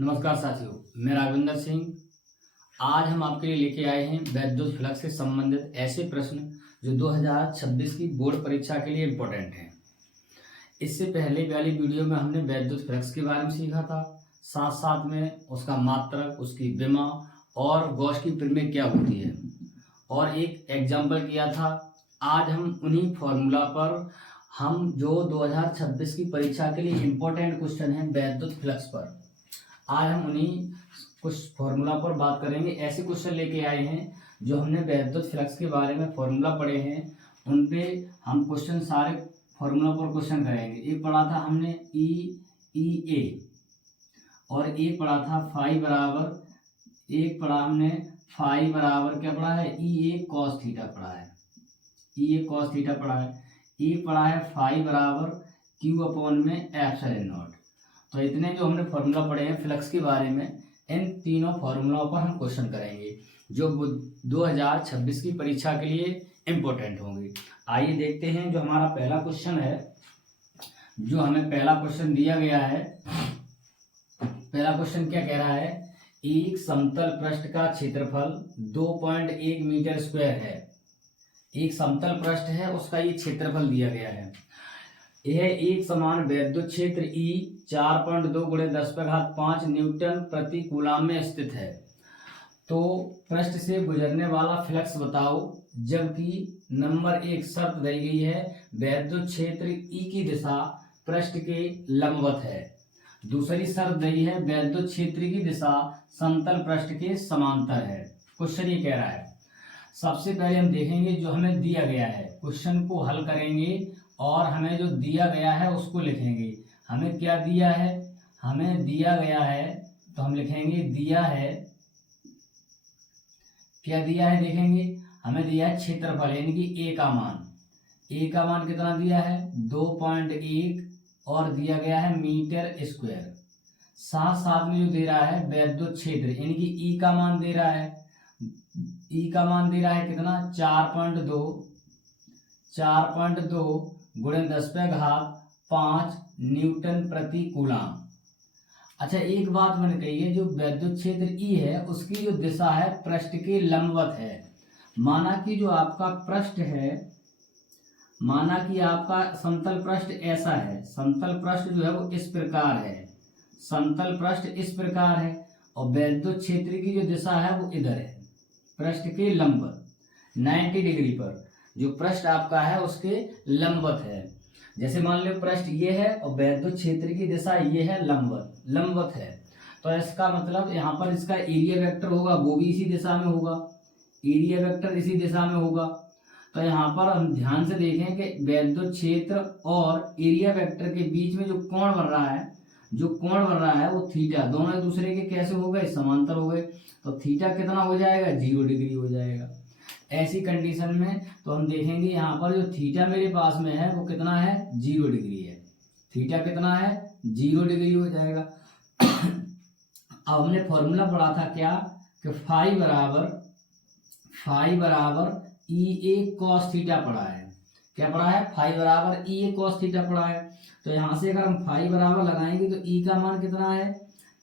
नमस्कार साथियों, मैं राघवेंद्र सिंह। आज हम आपके लिए लेके आए हैं वैद्युत फ्लक्स से संबंधित ऐसे प्रश्न जो 2026 की बोर्ड परीक्षा के लिए इम्पोर्टेंट हैं। इससे पहले वाली वीडियो में हमने वैद्युत फ्लक्स के बारे में सीखा था, साथ साथ में उसका मात्रक, उसकी विमा और गॉस की प्रमेय क्या होती है और एक एग्जाम्पल किया था। आज हम उन्हीं फॉर्मूला पर हम जो 2026 की परीक्षा के लिए इम्पोर्टेंट क्वेश्चन हैं वैद्युत फ्लक्स पर, आज हम उन्हीं कुछ फॉर्मूला पर बात करेंगे। ऐसे क्वेश्चन लेके आए हैं जो हमने वैद्युत फ्लक्स के बारे में फॉर्मूला पढ़े हैं, उन पे हम क्वेश्चन सारे फॉर्मूला पर क्वेश्चन करेंगे। एक पढ़ा था हमने ए और एक पढ़ा था फाई बराबर, एक पढ़ा हमने फाई बराबर क्या पढ़ा है, ई ए कॉस थीटा पढ़ा है, ई ए कॉस थीटा पढ़ा है। एक पढ़ा है फाई बराबर क्यू अपॉन में एप्सिलॉन नॉट। तो इतने जो हमने फॉर्मूला पढ़े हैं फ्लक्स के बारे में, इन तीनों फार्मूलाओं पर हम क्वेश्चन करेंगे जो 2026 की परीक्षा के लिए इम्पोर्टेंट होंगे। आइए देखते हैं जो हमारा पहला क्वेश्चन है। जो हमें पहला क्वेश्चन दिया गया है, पहला क्वेश्चन क्या कह रहा है, एक समतल पृष्ठ का क्षेत्रफल 2.1 मीटर स्क्वायर है। एक समतल पृष्ठ है, उसका ये क्षेत्रफल दिया गया है। यह एक समान वैद्युत क्षेत्र E 4.2 × 10⁵ न्यूटन प्रति कूलाम में स्थित है। तो पृष्ठ से गुजरने वाला फ्लक्स बताओ, जबकि नंबर 1 शर्त दी गई है वैद्युत क्षेत्र E की दिशा पृष्ठ के लंबवत है। दूसरी शर्त दी है वैद्युत क्षेत्र की दिशा समतल पृष्ठ के समांतर है। क्वेश्चन ये कह रहा है, सबसे पहले हम देखेंगे जो हमें दिया गया है, क्वेश्चन को हल करेंगे और हमें जो दिया गया है उसको लिखेंगे। हमें क्या दिया है, हमें दिया गया है तो हम लिखेंगे दिया है, क्या दिया है देखेंगे। हमें दिया है क्षेत्रफल यानी कि ए का मान, ए का मान कितना दिया है 2.1 और दिया गया है मीटर स्क्वायर। साथ साथ में जो दे रहा है वैद्युत क्षेत्र यानी कि ई का मान दे रहा है, ई का मान दे रहा है कितना 4.2 × 10⁵ न्यूटन प्रति कूलाम। अच्छा, एक बात मैंने कही है, जो वैद्युत क्षेत्र ई है उसकी जो दिशा है पृष्ठ के लंबवत है। माना कि जो आपका पृष्ठ है, माना कि आपका समतल पृष्ठ ऐसा है, समतल पृष्ठ जो है वो इस प्रकार है, समतल पृष्ठ इस प्रकार है और वैद्युत क्षेत्र की जो दिशा है वो इधर है, पृष्ठ के लंबवत 90 डिग्री पर जो पृष्ठ आपका है उसके लंबवत है। जैसे मान लो पृष्ठ ये है और वैद्युत क्षेत्र की दिशा ये है, लंबवत है। तो इसका मतलब यहाँ पर इसका एरिया वेक्टर होगा वो भी इसी दिशा में होगा, एरिया वेक्टर इसी दिशा में होगा। तो यहाँ पर हम ध्यान से देखें कि वैद्युत क्षेत्र और एरिया वेक्टर के बीच में जो कोण बन रहा है, जो कोण बन रहा है वो थीटा, दोनों एक दूसरे के कैसे हो गए, समांतर हो गए। तो थीटा कितना हो जाएगा 0 डिग्री हो जाएगा। ऐसी कंडीशन में तो हम देखेंगे यहाँ पर जो थीटा मेरे पास में है वो कितना है 0 डिग्री है, थीटा कितना है 0 डिग्री हो जाएगा। अब हमने फॉर्मूला पढ़ा था क्या कि फाई बराबर ई ए कॉस थीटा पढ़ा है। क्या पढ़ा है, फाई बराबर ई ए कॉस थीटा पढ़ा है। तो यहाँ से अगर हम फाई बराबर लगाएंगे तो ई का मान कितना है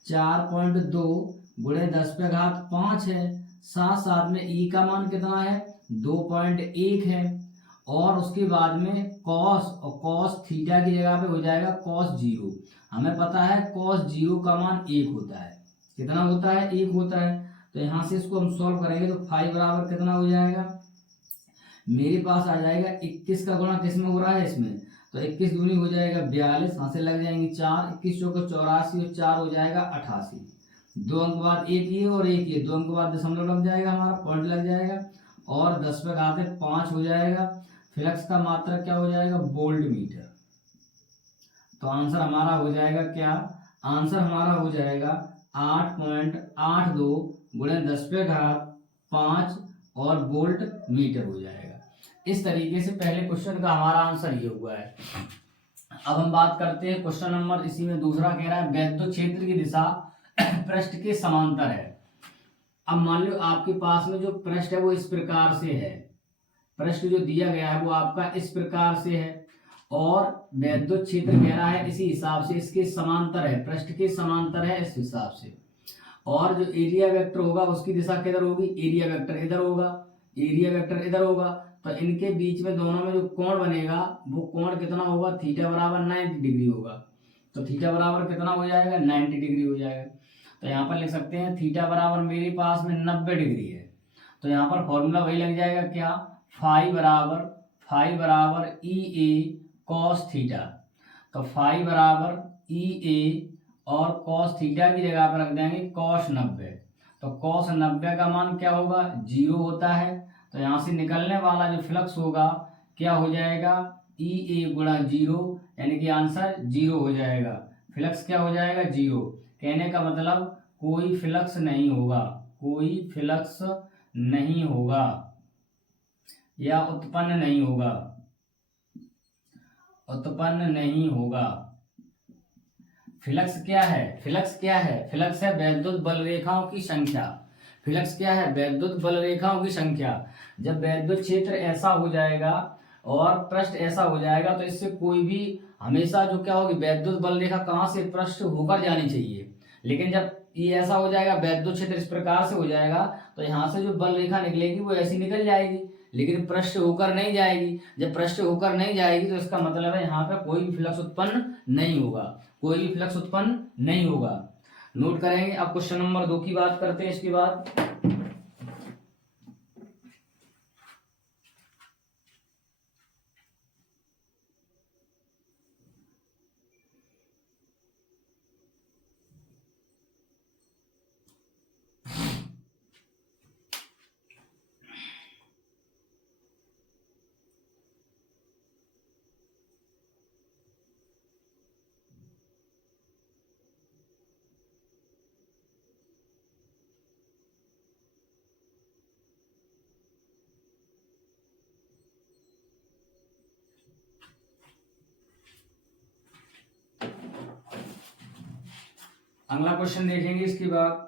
4.2 × 10⁵ है। साथ साथ में ई का मान कितना है 2.1 है और उसके बाद में कॉस, और कॉस थीटा की जगह पे हो जाएगा कॉस 0। हमें पता है कॉस 0 का मान 1 होता है, कितना होता है 1 होता है। तो यहाँ से इसको हम सॉल्व करेंगे तो फाई बराबर कितना हो जाएगा, मेरे पास आ जाएगा 21 का गुणा किस में हो रहा है इसमें, तो 21 दूनी हो जाएगा 42, यहाँ से लग जाएंगे 4, 21 चौको 84 और 4 हो जाएगा 88। 2 अंक बाद एक ये और एक ये, 2 अंक बाद दशमलव लग जाएगा, हमारा पॉइंट लग जाएगा और 10⁵5 हो जाएगा। फ्लक्स का मात्रक क्या हो जाएगा वोल्ट मीटर। तो आंसर हमारा हो जाएगा क्या, आंसर हमारा हो जाएगा 8.82 × 10⁵5 और वोल्ट मीटर हो जाएगा। इस तरीके से पहले क्वेश्चन का हमारा आंसर ये हुआ है। अब हम बात करते हैं क्वेश्चन नंबर, इसी में दूसरा कह रहा है वैद्युत क्षेत्र की दिशा पृष्ठ के समांतर है। अब मान लो आपके पास में जो पृष्ठ है वो इस प्रकार से है, पृष्ठ जो दिया गया है वो आपका इस प्रकार से है और वैद्युत क्षेत्र कह रहा है इसी हिसाब से इसके समांतर है, पृष्ठ के समांतर है इस हिसाब से। और जो एरिया वेक्टर होगा उसकी दिशा किधर होगी, एरिया वेक्टर इधर होगा, एरिया वेक्टर इधर होगा। तो इनके बीच में दोनों में जो कोण बनेगा वो कोण कितना होगा, थीटा बराबर 90 डिग्री होगा। तो थीटा बराबर कितना हो जाएगा, 90 डिग्री हो जाएगा। तो यहाँ पर लिख सकते हैं थीटा बराबर मेरे पास में 90 डिग्री है। तो यहाँ पर फॉर्मूला वही लग जाएगा क्या, फाई बराबर ई ए कॉस थीटा। तो फाई बराबर ई ए और कॉस थीटा की जगह पर रख देंगे कॉस 90। तो कॉस 90 का मान क्या होगा, 0 होता है। तो यहाँ से निकलने वाला जो फ्लक्स होगा क्या हो जाएगा, ई ए गुणा 0, यानी कि आंसर 0 हो जाएगा। फ्लक्स क्या हो जाएगा, 0। कहने का मतलब कोई फ्लक्स नहीं होगा, कोई फ्लक्स नहीं होगा या उत्पन्न नहीं होगा, उत्पन्न नहीं होगा। फ्लक्स क्या है, फ्लक्स क्या है, फ्लक्स है वैद्युत बल रेखाओं की संख्या। फ्लक्स क्या है, वैद्युत बल रेखाओं की संख्या। जब वैद्युत क्षेत्र ऐसा हो जाएगा और पृष्ठ ऐसा हो जाएगा तो इससे कोई भी हमेशा जो क्या होगी, वैद्युत बल रेखा कहाँ से, पृष्ठ होकर जानी चाहिए। लेकिन जब ये ऐसा हो जाएगा, वैद्युत क्षेत्र इस प्रकार से हो जाएगा, तो यहाँ से जो बल रेखा निकलेगी वो ऐसी निकल जाएगी, लेकिन पृष्ठ होकर नहीं जाएगी। जब पृष्ठ होकर नहीं जाएगी तो इसका मतलब है यहाँ पे कोई भी फ्लक्स उत्पन्न नहीं होगा, कोई भी फ्लक्स उत्पन्न नहीं होगा। नोट करेंगे। अब क्वेश्चन नंबर 2 की बात करते हैं। इसके बाद अगला क्वेश्चन देखेंगे। इसके बाद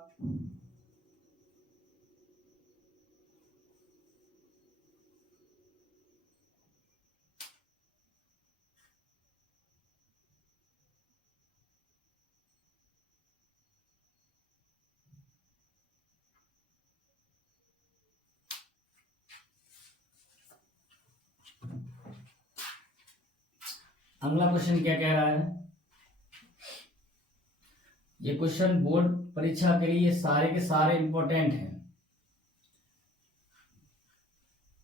अगला क्वेश्चन क्या कह रहा है, ये क्वेश्चन बोर्ड परीक्षा के लिए सारे के सारे इंपॉर्टेंट हैं।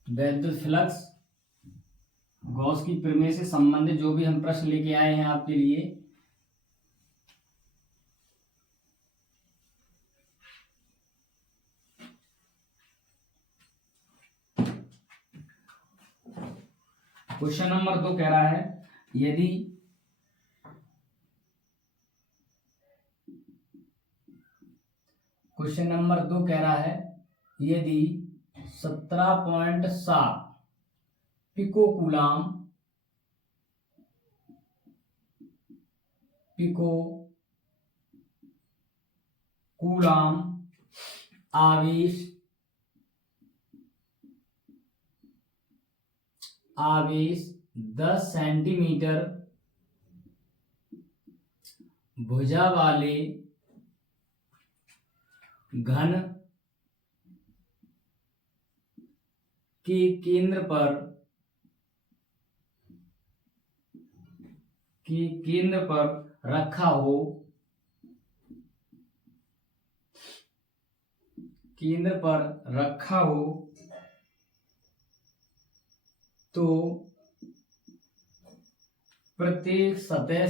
वैद्युत फ्लक्स, गॉस की प्रमेय से संबंधित जो भी हम प्रश्न लेके आए हैं आपके लिए, क्वेश्चन नंबर 2 कह रहा है यदि क्वेश्चन नंबर 2 कह रहा है यदि 17.7 पिको कूलाम आवेश 10 सेंटीमीटर भुजा वाले घन के केंद्र पर रखा हो, तो प्रत्येक सतह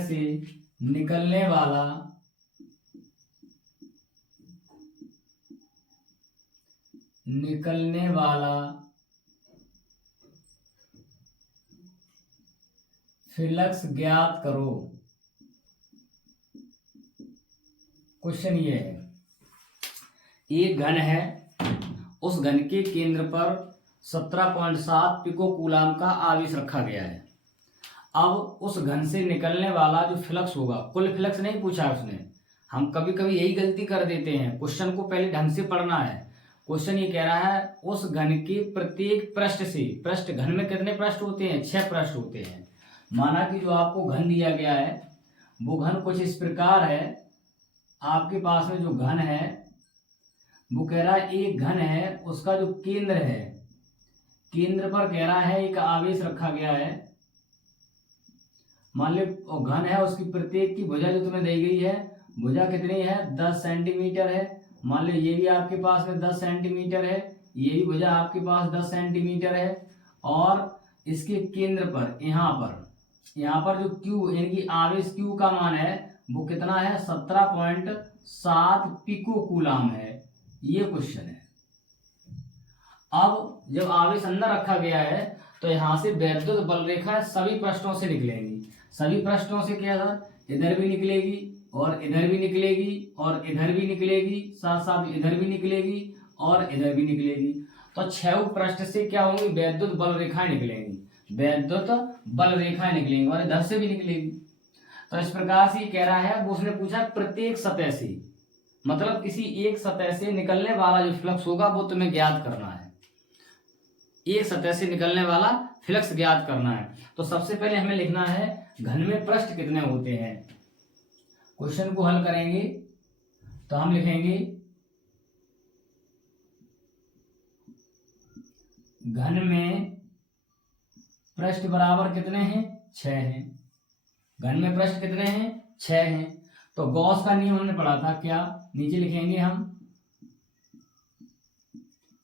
से निकलने वाला फ्लक्स ज्ञात करो। क्वेश्चन ये है, एक घन है, उस घन के केंद्र पर 17.7 पिको कूलाम का आवेश रखा गया है। अब उस घन से निकलने वाला जो फ्लक्स होगा, कुल फ्लक्स नहीं पूछा उसने, हम कभी कभी यही गलती कर देते हैं, क्वेश्चन को पहले ढंग से पढ़ना है। क्वेश्चन ये कह रहा है उस घन के प्रत्येक पृष्ठ से, पृष्ठ घन में कितने पृष्ठ होते हैं, 6 पृष्ठ होते हैं। माना कि जो आपको घन दिया गया है वो घन कुछ इस प्रकार है, आपके पास में जो घन है वो कह रहा है एक घन है, उसका जो केंद्र है, केंद्र पर कह रहा है एक आवेश रखा गया है। मान लो घन है, उसकी प्रत्येक की भुजा जो तुम्हें दी गई है, भुजा कितनी है, 10 सेंटीमीटर है। मान लो ये भी आपके पास में 10 सेंटीमीटर है, ये भी भुजा आपके पास 10 सेंटीमीटर है, और इसके केंद्र पर यहाँ पर जो Q यानी कि आवेश Q का मान है वो कितना है, 17.7 पिको कूलाम है। ये क्वेश्चन है। अब जब आवेश अंदर रखा गया है तो यहाँ से वैद्युत बल रेखा सभी पृष्ठों से निकलेंगी। सभी पृष्ठों से क्या था, इधर भी निकलेगी और इधर भी निकलेगी और इधर भी निकलेगी, साथ साथ इधर भी निकलेगी और इधर भी निकलेगी। तो 6 पृष्ठ से क्या होंगी, वैद्युत बल रेखाएं निकलेंगी, वैद्युत बल रेखाएं निकलेंगी और इधर से भी निकलेगी। तो इस प्रकार से कह रहा है, वो उसने पूछा प्रत्येक सतह से, मतलब किसी एक सतह से निकलने वाला जो फ्लक्स होगा वो तुम्हें ज्ञात करना है। एक सतह से निकलने वाला फ्लक्स ज्ञात करना है। तो सबसे पहले हमें लिखना है घन में पृष्ठ कितने होते हैं। क्वेश्चन को हल करेंगे तो हम लिखेंगे घन में पृष्ठ बराबर कितने हैं, 6 हैं। घन में पृष्ठ कितने हैं, 6 हैं। तो गॉस का नियम हमने पढ़ा था, क्या नीचे लिखेंगे हम,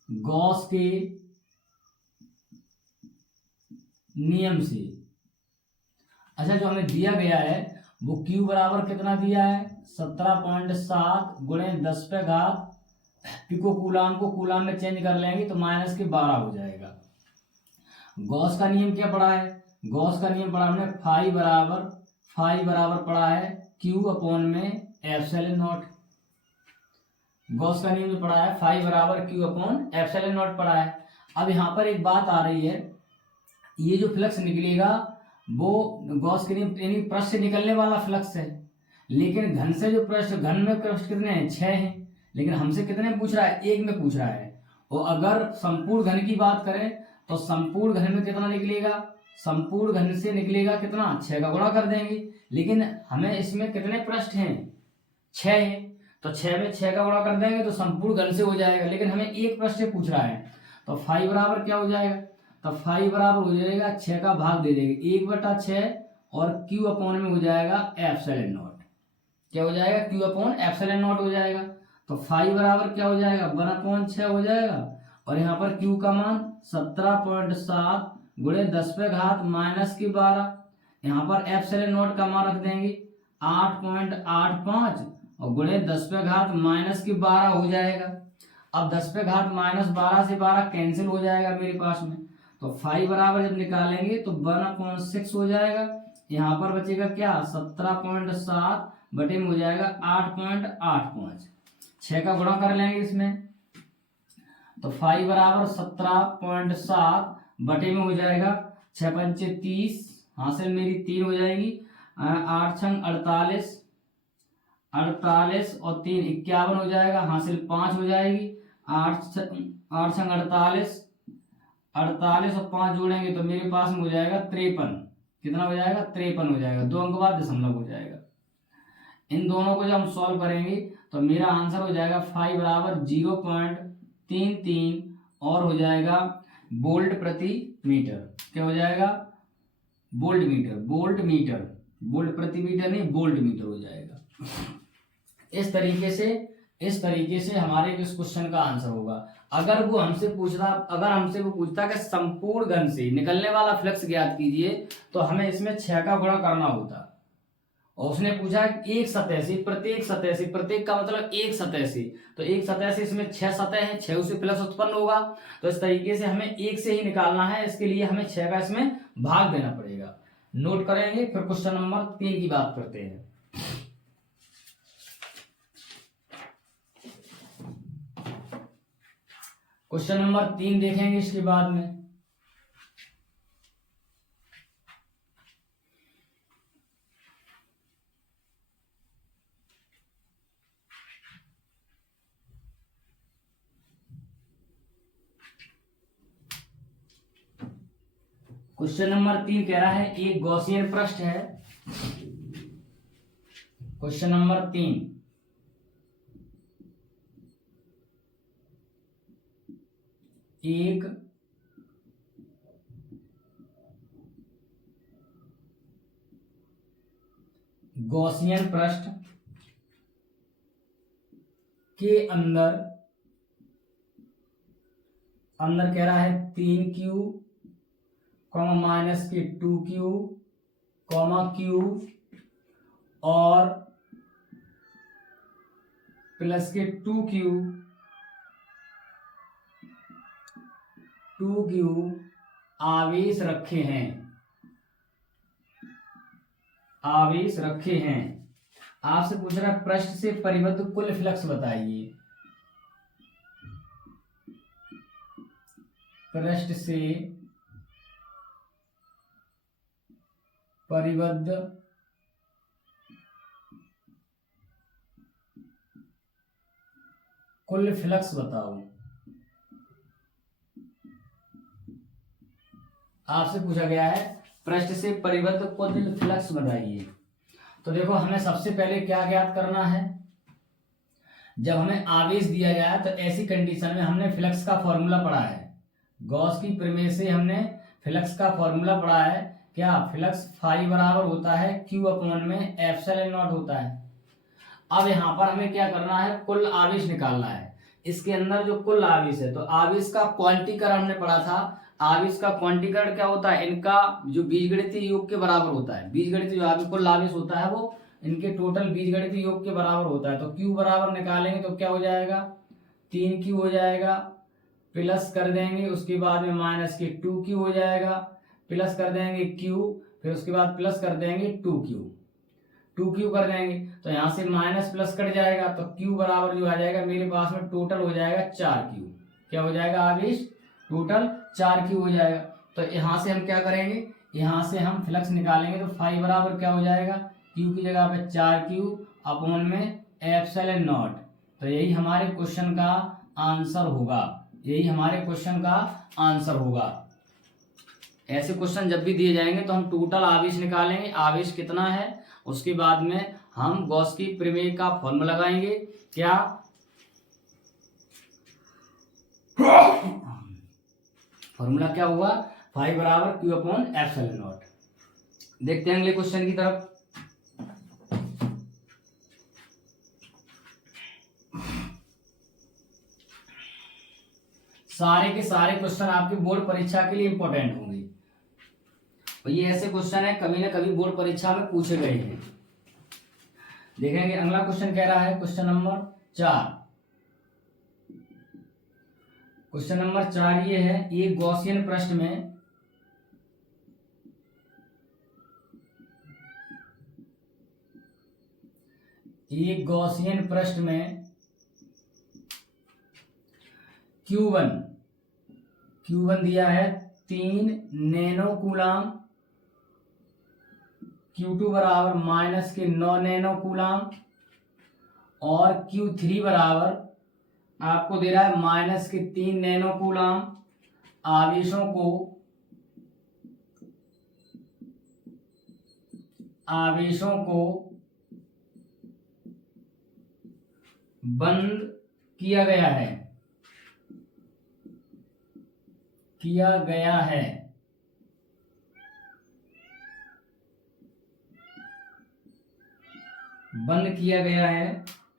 गॉस के नियम से। अच्छा, जो हमें दिया गया है वो Q बराबर कितना दिया है, 17.7 गुणे 10 पे घात पिको कूलाम को कूलाम में चेंज कर लेंगे तो -12 हो जाएगा। गॉस का नियम क्या पढ़ा है, गॉस का नियम पढ़ा हमने फाई बराबर पढ़ा है Q अपॉन में एप्सिलॉन नॉट। गॉस का नियम जो पढ़ा है फाई बराबर Q अपॉन एप्सिलॉन नॉट पढ़ा है। अब यहाँ पर एक बात आ रही है, ये जो फ्लक्स निकलेगा वो गॉस के नियम यानी पृष्ठ से निकलने वाला फ्लक्स है, लेकिन घन से जो पृष्ठ, घन में पृष्ठ कितने हैं, 6 हैं, लेकिन हमसे कितने पूछ रहा है, 1 में पूछ रहा है। और अगर संपूर्ण घन की बात करें तो संपूर्ण घन में कितना निकलेगा, संपूर्ण घन से निकलेगा कितना, 6 का गुणा कर देंगे। लेकिन हमें इसमें कितने पृष्ठ हैं, 6 हैं, तो 6 में 6 का गुणा कर देंगे तो संपूर्ण घन से हो जाएगा। लेकिन हमें एक पृष्ठ से पूछ रहा है, तो फाई बराबर क्या हो जाएगा, तब फाई बराबर हो जाएगा 6 का भाग दे देंगे 1/6 और Q अपॉन में हो जाएगा एप्सिलॉन नॉट। क्या हो जाएगा, Q अपॉन एप्सिलॉन नॉट हो जाएगा। तो फाई बराबर क्या हो जाएगा, 1/6 हो जाएगा। और यहाँ पर Q का मान 17.7 गुणे 10 पे घात -12। यहाँ पर एप्सिलॉन नॉट का मान रख देंगे 8.85 और गुणे 10 पे घात -12 हो जाएगा। अब 10 पे घात -12 से 12 कैंसिल हो जाएगा मेरे पास में, तो फाई बराबर जब निकालेंगे तो 1/6 हो जाएगा। यहाँ पर बचेगा क्या, 17.7 बटे में हो जाएगा 8.85, 6 का गुणा कर लेंगे इसमें, तो फाई बराबर 17.7 बटे में हो जाएगा 6 पंचे 30, हासिल मेरी 3 हो जाएगी, 8 छंग 48, 48 और 3 51 हो जाएगा, हासिल 5 हो जाएगी, 8 छंग 48, 48 और 5 जोड़ेंगे तो मेरे पास में हो जाएगा 53। कितना हो जाएगा, 53 हो जाएगा, 2 अंक बाद दशमलव हो जाएगा। इन दोनों को जब हम सॉल्व करेंगे तो मेरा आंसर हो जाएगा फाई बराबर 0.33 और हो जाएगा वोल्ट प्रति मीटर। क्या हो जाएगा, वोल्ट मीटर, वोल्ट प्रति मीटर नहीं, वोल्ट मीटर हो जाएगा। इस तरीके से हमारे इस क्वेश्चन का आंसर होगा। अगर हमसे वो पूछता कि संपूर्ण घन से निकलने वाला फ्लक्स ज्ञात कीजिए तो हमें इसमें 6 का गुणा करना होता, और उसने पूछा एक सतह से, प्रत्येक का मतलब एक सतह से, तो एक सतह से इसमें 6 सतह हैं, 6 से फ्लक्स उत्पन्न होगा। तो इस तरीके से हमें एक से ही निकालना है, इसके लिए हमें 6 का इसमें भाग देना पड़ेगा। नोट करेंगे, फिर क्वेश्चन नंबर 3 की बात करते हैं। क्वेश्चन नंबर 3 देखेंगे इसके बाद में। क्वेश्चन नंबर 3 कह रहा है एक गॉसियन पृष्ठ है। क्वेश्चन नंबर 3, एक गॉसियन पृष्ठ के अंदर कह रहा है 3q माइनस के 2q q और प्लस के 2q आवेश रखे हैं। आपसे पूछ रहा है पृष्ठ से परिबद्ध कुल फ्लक्स बताइए। पृष्ठ से परिबद्ध कुल फ्लक्स बताओ। आपसे पूछा गया है पृष्ठ से परिबद्ध कुल फ्लक्स बताइए। तो देखो हमें सबसे पहले क्या ज्ञात करना है। जब हमें आवेश दिया जाए तो ऐसी कंडीशन में हमने फ्लक्स का फॉर्मूला पढ़ा है। गॉस की प्रमेय से हमने फ्लक्स का फॉर्मूला पढ़ा है। क्या फ्लक्स फाई बराबर होता है Q अपॉन में एप्सिलॉन नॉट होता है। अब यहाँ पर हमें क्या करना है, कुल आवेश निकालना है। इसके अंदर जो कुल आवेश है, तो आवेश का क्वांटीकरण हमने पढ़ा था। आवेश का क्वांटीकरण क्या होता है, इनका जो बीजगणितीय योग के बराबर होता है। बीजगणितीय जो कुल आवेश होता है वो इनके टोटल बीजगणितीय योग के बराबर होता है। तो Q बराबर निकालेंगे तो क्या हो जाएगा, 3Q हो जाएगा, प्लस कर देंगे उसके बाद में माइनस के 2Q हो जाएगा, प्लस कर देंगे Q, फिर उसके बाद प्लस कर देंगे 2Q कर देंगे। तो यहाँ से माइनस प्लस कट जाएगा तो Q बराबर जो आ जाएगा मेरे पास में टोटल हो जाएगा 4Q। क्या हो जाएगा आवेश, टोटल 4Q हो जाएगा। तो यहाँ से हम क्या करेंगे, यहाँ से हम फ्लक्स निकालेंगे तो फाई बराबर क्या हो जाएगा, Q की जगह पे 4Q अपॉन में एप्सिलॉन नॉट। तो यही हमारे क्वेश्चन का आंसर होगा। ऐसे क्वेश्चन जब भी दिए जाएंगे तो हम टोटल आवेश निकालेंगे, आवेश कितना है, उसके बाद में हम गॉस की प्रमेय का फॉर्मूला लगाएंगे। क्या फॉर्मूला क्या हुआ, फाई बराबर Q अपॉन एप्सिलॉन नॉट। देखते हैं अगले क्वेश्चन की तरफ। सारे के सारे क्वेश्चन आपकी बोर्ड परीक्षा के लिए इंपॉर्टेंट होंगे और ये ऐसे क्वेश्चन है कभी ना कभी बोर्ड परीक्षा में पूछे गए हैं। देखेंगे अगला क्वेश्चन कह रहा है क्वेश्चन नंबर 4। क्वेश्चन नंबर 4 ये है, एक गॉसियन पृष्ठ में Q1 दिया है 3 नैनो कूलाम, Q2 बराबर माइनस के 9 नैनो कूलाम और Q3 बराबर आपको दे रहा है माइनस के 3 नैनो कूलाम। आवेशों को बंद किया गया है।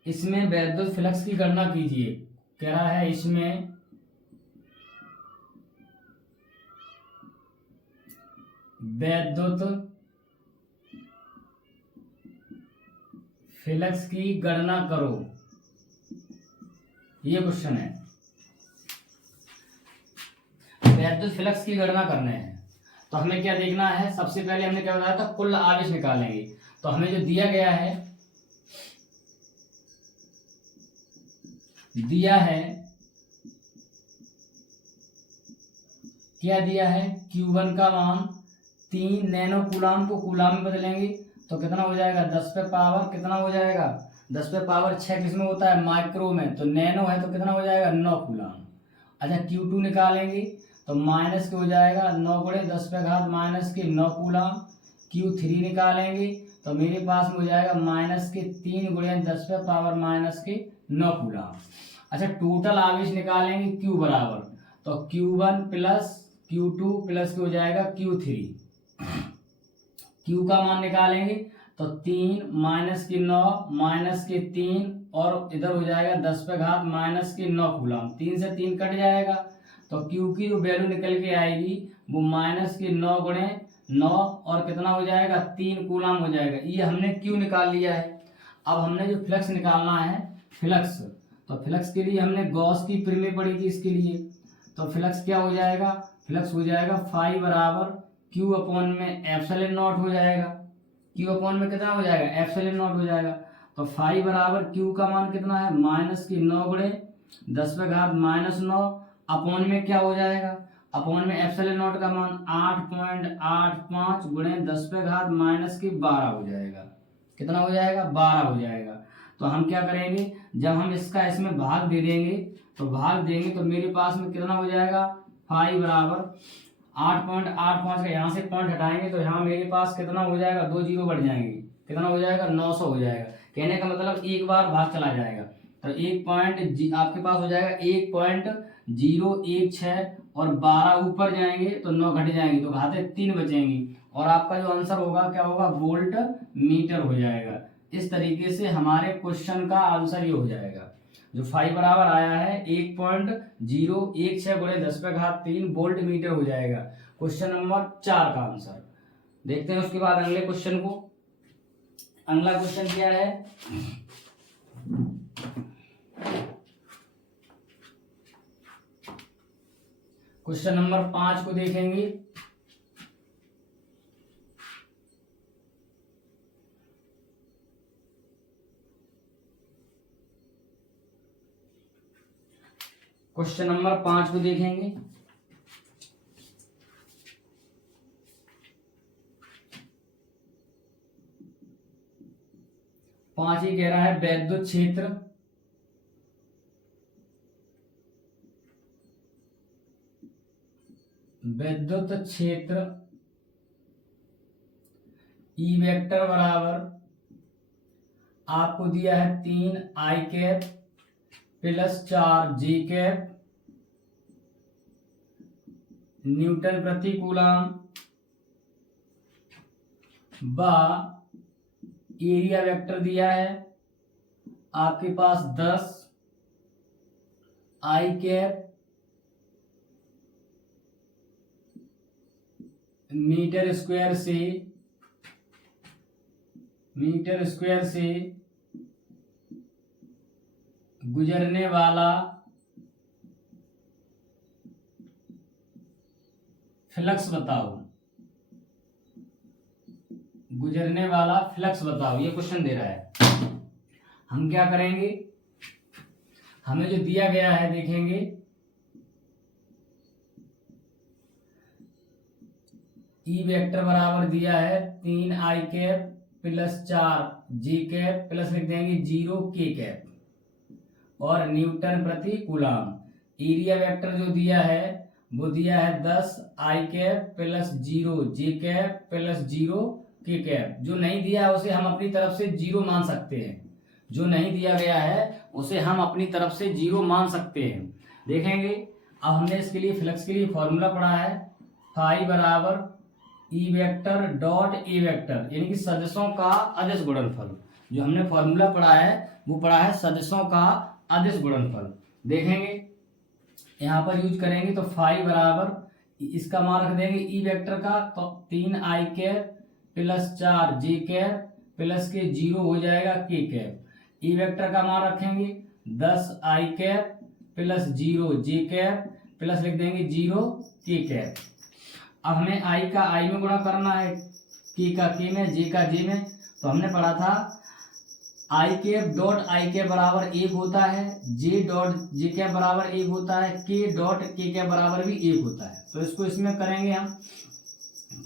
इसमें वैद्युत फ्लक्स की गणना कीजिए। कह रहा है इसमें वैद्युत फ्लक्स की गणना करो, ये क्वेश्चन है। वैद्युत फ्लक्स की गणना करने हैं तो हमें क्या देखना है, सबसे पहले हमने क्या बताया था, कुल आवेश निकालेंगे। तो हमें जो दिया गया है क्या दिया है, Q1 का मान 3 नैनो कूलाम को कूलाम में बदलेंगे तो कितना हो जाएगा, 10 पे पावर कितना हो जाएगा, 10 पे पावर 6 किसमें होता है, माइक्रो में। तो नैनो है तो कितना हो जाएगा, 9 कूलाम। अच्छा Q2 निकालेंगे तो माइनस के हो जाएगा 9 गुणे 10 पे घात माइनस के 9 कूलम। Q3 निकालेंगे तो मेरे पास में हो जाएगा माइनस के 3 गुणे 10 पे पावर माइनस के 9 कूलम। अच्छा, टोटल आवेश निकालेंगे Q बराबर, तो Q1 प्लस Q2 प्लस के हो जाएगा Q3। Q का मान निकालेंगे तो 3 माइनस के 9 माइनस के 3 और इधर हो जाएगा 10 पे घात माइनस के 9 कूलम। 3 से 3 कट जाएगा तो Q की जो वैल्यू निकल के आएगी वो माइनस के 9 गुणे 9 और कितना हो जाएगा 3 कूलम हो जाएगा। ये हमने Q निकाल लिया है। अब हमने जो फ्लक्स निकालना है, फ्लक्स, तो फ्लक्स के लिए हमने गॉस की प्रमेय पढ़ी थी। इसके लिए तो फ्लक्स क्या हो जाएगा, फ्लक्स हो जाएगा फाई बराबर Q अपॉन में एप्सिलॉन नॉट हो जाएगा। Q अपॉन में कितना हो जाएगा, एप्सिलॉन नॉट हो जाएगा। तो फाई बराबर Q का मान कितना है, माइनस की 9 गुणे 10 पे घात माइनस 9 अपॉन में क्या हो जाएगा, अपॉन में एप्सिलॉन नॉट का मान 8.85 गुणे 10 पे घात माइनस की 12 हो जाएगा। कितना हो जाएगा, 12 हो जाएगा। तो हम क्या करेंगे, जब हम इसका इसमें भाग दे देंगे तो भाग देंगे तो मेरे पास में कितना हो जाएगा, फाई बराबर 8.85 का यहाँ से पॉइंट हटाएंगे तो यहाँ मेरे पास कितना हो जाएगा, 2 जीरो बढ़ जाएंगे, कितना हो जाएगा, 900 हो जाएगा। कहने का मतलब एक बार भाग चला जाएगा तो आपके पास हो जाएगा 1.016 और 12 ऊपर जाएंगे तो 9 घट जाएंगे तो घाते 3 बचेंगी और आपका जो आंसर होगा क्या होगा, वोल्ट मीटर हो जाएगा। इस तरीके से हमारे क्वेश्चन का आंसर ये हो जाएगा। जो फाई बराबर आया है 1.016 गुणे 10 पे घात 3 वोल्ट मीटर हो जाएगा। क्वेश्चन नंबर 4 का आंसर देखते हैं। उसके बाद अगले क्वेश्चन को, अगला क्वेश्चन क्या है, क्वेश्चन नंबर 5 को देखेंगे। क्वेश्चन नंबर 5 को देखेंगे। पांच ही कह रहा है वैद्युत क्षेत्र ई वेक्टर बराबर आपको दिया है 3 आई कैप प्लस 4 जी कैप न्यूटन प्रति कूलम बा एरिया वेक्टर दिया है आपके पास 10 आई कैप मीटर स्क्वायर से गुजरने वाला फ्लक्स बताओ, गुजरने वाला फ्लक्स बताओ। ये क्वेश्चन दे रहा है। हम क्या करेंगे, हमें जो दिया गया है देखेंगे, ई वेक्टर बराबर दिया है 3 आई कैप प्लस 4 जी कैप प्लस लिख देंगे 0 के कैप और न्यूटन प्रति कूलम। एरिया वेक्टर जो दिया है वो दिया है 10 आई कैप प्लस 0 जे कैप प्लस 0 के कैप। जो नहीं दिया है उसे हम अपनी तरफ से 0 मान सकते हैं, जो नहीं दिया गया है उसे हम अपनी तरफ से 0 मान सकते हैं। देखेंगे अब हमने इसके लिए फ्लक्स के लिए फॉर्मूला पढ़ा है, फाई बराबर E vector dot A vector, यानी कि सदिशों का अदिश गुणनफल। जो हमने फॉर्मूला पढ़ा है वो पढ़ा है सदिशों का अदिश गुणनफल। देखेंगे यहाँ पर यूज करेंगे तो फाई बराबर इसका मान रख देंगे ई वेक्टर का, तो 3 आई कैप प्लस 4 जे कैप प्लस के 0 हो जाएगा के कैप। ई वेक्टर का मान रखेंगे 10 आई कैप प्लस 0 जे कैप प्लस लिख देंगे 0 के कैप। अब हमें आई का आई में गुणा करना है, के का के में, जे का जे में। तो हमने पढ़ा था आई कैप डॉट आई कैप बराबर 1 होता है, जे डॉट जे कैप बराबर 1 होता है, के डॉट के कैप बराबर भी 1 होता है। तो इसको इसमें करेंगे हम,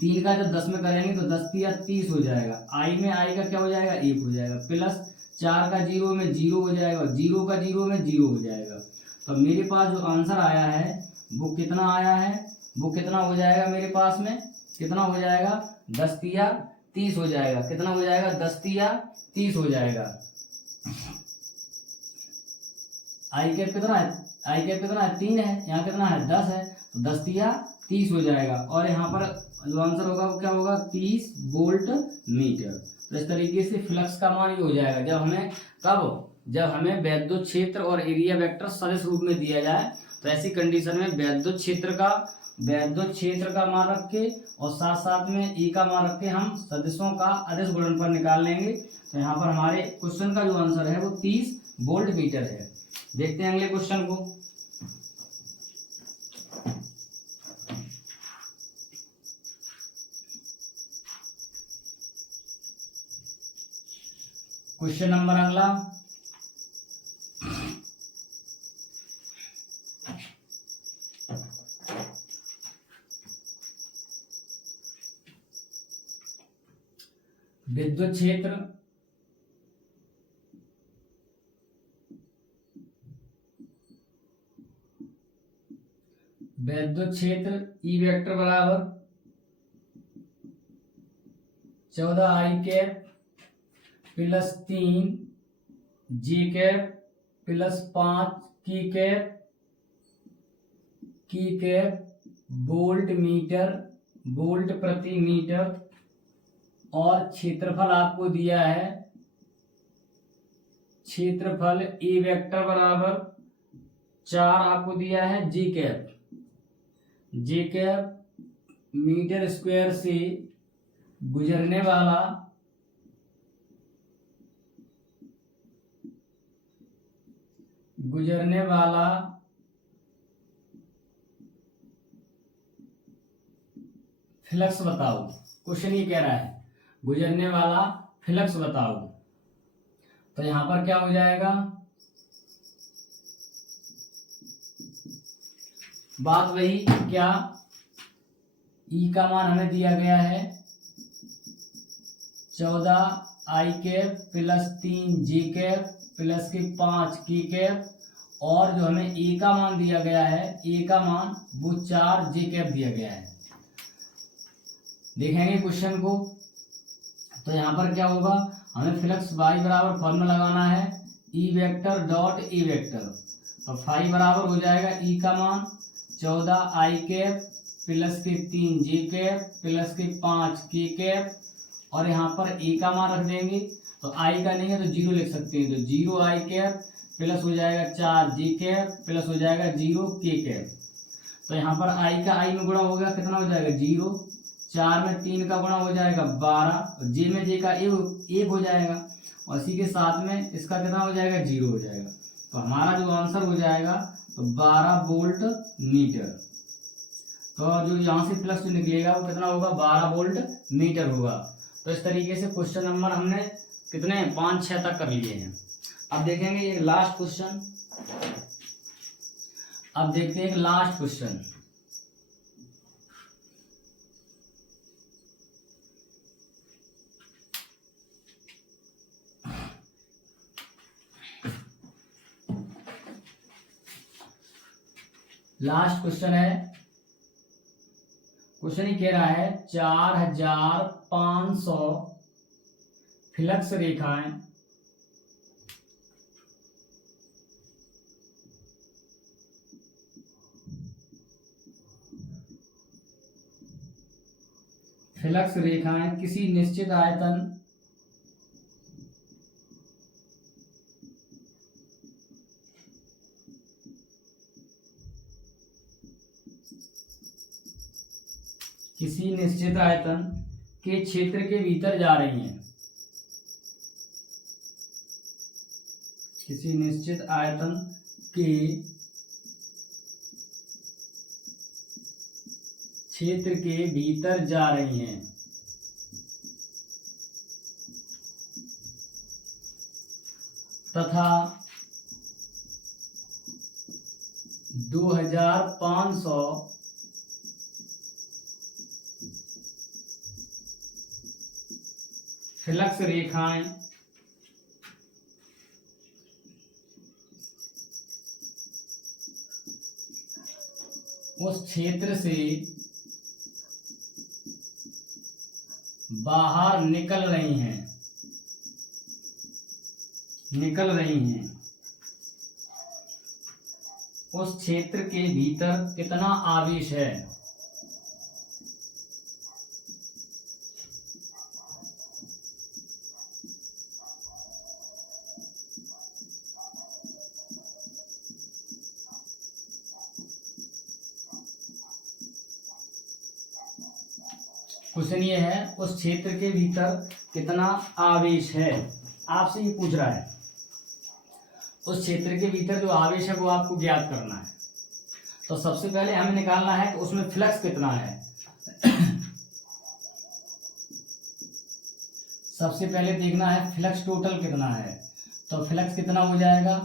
3 का जब 10 में करेंगे तो 10 या 30 हो जाएगा। आई में आई का क्या हो जाएगा, 1 हो जाएगा, प्लस 4 का 0 में 0 हो जाएगा, 0 का 0 में 0 हो जाएगा। तो मेरे पास जो आंसर आया है वो कितना आया है, वो कितना हो जाएगा मेरे पास में, कितना हो जाएगा 10 तिया 30 हो जाएगा, कितना हो जाएगा 10 तिया 30 हो जाएगा। आई कैप कितना है, आई कैप कितना है 3 है, यहाँ कितना है 10 है, तो 10 तिया 30 हो जाएगा। और यहाँ पर जो आंसर होगा वो क्या होगा 30 वोल्ट मीटर। तो इस तरीके से फ्लक्स का मान ये हो जाएगा जब हमें जब हमें वैद्युत क्षेत्र और एरिया वेक्टर सदिश रूप में दिया जाए, तो ऐसी कंडीशन में वैद्युत क्षेत्र का मान रख के और साथ साथ में ई का मान रख के हम सदिशों का अदिश गुणनफल निकाल लेंगे। तो यहाँ पर हमारे क्वेश्चन का जो आंसर है वो 30 वोल्ट मीटर है। देखते हैं अगले क्वेश्चन को। क्वेश्चन नंबर अगला, विद्युत क्षेत्र ई वेक्टर बराबर 14 i cap plus 3 j cap plus 5 k cap volt प्रति मीटर। और क्षेत्रफल आपको दिया है, क्षेत्रफल ए वेक्टर बराबर 4 आपको दिया है जी कैप मीटर स्क्वायर से गुजरने वाला फ्लक्स बताओ। क्वेश्चन ये कह रहा है गुजरने वाला फ्लक्स बताओ। तो यहां पर क्या हो जाएगा, बात वही क्या, ई का मान हमें दिया गया है 14 आई cap plus 3 j cap plus के 5 की कैप, और जो हमें ए का मान दिया गया है, ए का मान वो 4 जे कैप दिया गया है। देखेंगे क्वेश्चन को, तो यहाँ पर क्या होगा, हमें फ्लक्स वाई बराबर फॉर्मूला लगाना है E vector dot A vector. तो फाई बराबर हो जाएगा ई का मान 14 आई कैप प्लस के 3 जे कैप प्लस के 5 की कैप, और यहाँ पर ए का मान रख देंगे। तो आई का नहीं है तो 0 लिख सकते हैं, तो 0 आई कैप प्लस हो जाएगा 4 जी कैप प्लस हो जाएगा 0 के कैप। तो यहाँ पर आई का आई में गुणा हो गया, कितना हो जाएगा 0, 4 में 3 का गुणा हो जाएगा 12, जे में जे का 1 हो जाएगा, और इसी के साथ में इसका कितना हो जाएगा 0 हो जाएगा। तो हमारा जो आंसर हो जाएगा तो 12 वोल्ट मीटर। तो जो यहाँ से फ्लक्स जो निकलेगा वो कितना होगा 12 वोल्ट मीटर होगा। तो इस तरीके से क्वेश्चन नंबर हमने कितने 5-6 तक कर लिए हैं। अब देखेंगे एक लास्ट क्वेश्चन, अब देखते हैं एक लास्ट क्वेश्चन। लास्ट क्वेश्चन है, क्वेश्चन ही कह रहा है 4500 फ्लक्स रेखाएं किसी निश्चित आयतन के क्षेत्र के भीतर जा रही हैं, किसी निश्चित आयतन के क्षेत्र के भीतर जा रही हैं, तथा 2500 फ्लक्स रेखाएं उस क्षेत्र से बाहर निकल रही हैं उस क्षेत्र के भीतर कितना आवेश है। क्वेश्चन ये है, उस क्षेत्र के भीतर कितना आवेश है, आपसे ये पूछ रहा है। उस क्षेत्र के भीतर जो आवेश है वो आपको ज्ञात करना है। तो सबसे पहले हमें निकालना है कि उसमें फ्लक्स कितना है। सबसे पहले देखना है फ्लक्स टोटल कितना है। तो फ्लक्स कितना हो जाएगा,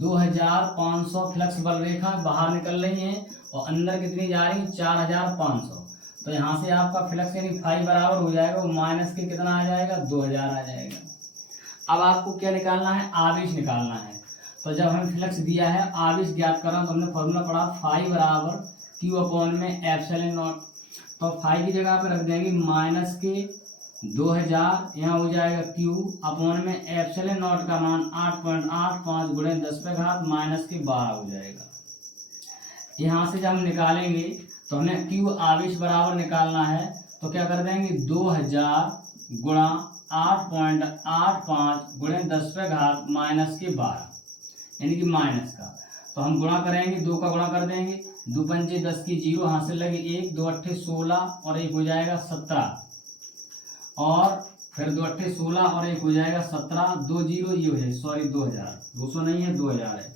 2500 फ्लक्स बल रेखा बाहर निकल रही हैं और अंदर कितनी जा रही है, 4500। तो यहाँ से आपका फ्लक्स यानी फाई बराबर हो जाएगा, वो माइनस के कितना आ जाएगा, 2000 आ जाएगा। अब आपको क्या निकालना है, आवेश निकालना है। तो जब हमें फ्लक्स दिया है, आवेश ज्ञात करना, तो हमने फॉर्मूला पढ़ा फाई बराबर क्यू अपॉन में एप्सिलॉन नॉट। तो फाई की जगह पर रख देंगे माइनस के 2000, यहाँ हो जाएगा क्यू अपॉन में एप्सिलॉन नॉट का मान 8.85 गुणे 10⁻⁻, माइनस के 12 हो जाएगा। यहाँ से जब हम निकालेंगे तो हमें क्यू आवेश बराबर निकालना है। तो क्या कर देंगे, 2000 गुणा 8.85 गुणे 10⁻⁻, माइनस के 12, यानी कि माइनस का। तो हम गुणा करेंगे, 2 का गुणा कर देंगे, 2 पंचे 10 की 0, हासिल लगे 1, 2 अट्ठे 16 और 1 हो जाएगा 17, और फिर 2 अट्ठे 16 और 1 हो जाएगा 17, 2 0 ये है, सॉरी 2000, 200 नहीं है 2000 है।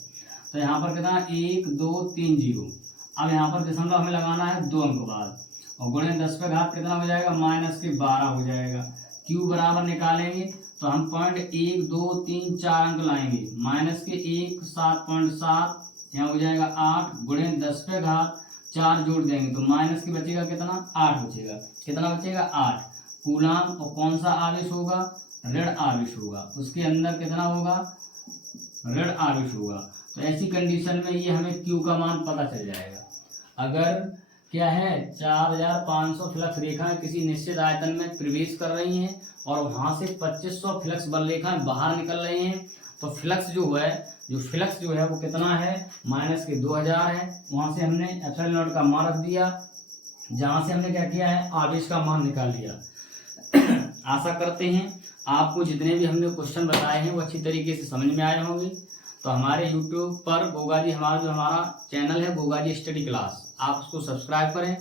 तो यहाँ पर कितना, 1 2 3 0। अब यहाँ पर दशमलव हमें लगाना है 2 अंक बाद, और गुणे 10⁻⁻ कितना हो जाएगा, माइनस के 12 हो जाएगा। क्यू बराबर निकालेंगे तो हम 1 2 3 4 अंक लाएंगे, माइनस के 1 7.7, यहाँ हो जाएगा 8 गुणे 10⁻4 जोड़ देंगे तो माइनस के बचेगा कितना, 8 बचेगा। कितना बचेगा, 8 कूलाम। और कौन सा आवेश होगा, ऋण आवेश होगा, उसके अंदर कितना होगा, ऋण आवेश होगा। तो ऐसी कंडीशन में ये हमें क्यू का मान पता चल जाएगा। अगर क्या है, 4500 फ्लक्स रेखाएं किसी निश्चित आयतन में प्रवेश कर रही हैं और वहां से 2500 फ्लक्स बल रेखाएं बाहर निकल रही हैं, तो फ्लक्स जो है वो कितना है, माइनस के 2000 है। वहां से हमने एप्सिलॉन नॉट का मान रख दिया, जहां से हमने क्या किया है, आवेश का मान निकाल लिया। आशा करते हैं आपको जितने भी हमने क्वेश्चन बताए हैं वो अच्छी तरीके से समझ में आए होंगे। तो हमारे YouTube पर गोगाजी, हमारा चैनल है गोगाजी स्टडी क्लास, आप उसको सब्सक्राइब करें।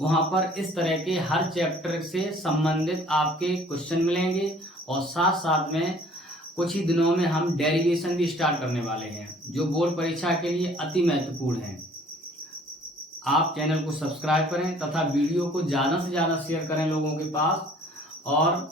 वहाँ पर इस तरह के हर चैप्टर से संबंधित आपके क्वेश्चन मिलेंगे, और साथ साथ में कुछ ही दिनों में हम डेरिवेशन भी स्टार्ट करने वाले हैं, जो बोर्ड परीक्षा के लिए अति महत्वपूर्ण है। आप चैनल को सब्सक्राइब करें तथा वीडियो को ज़्यादा से ज़्यादा शेयर करें लोगों के पास, और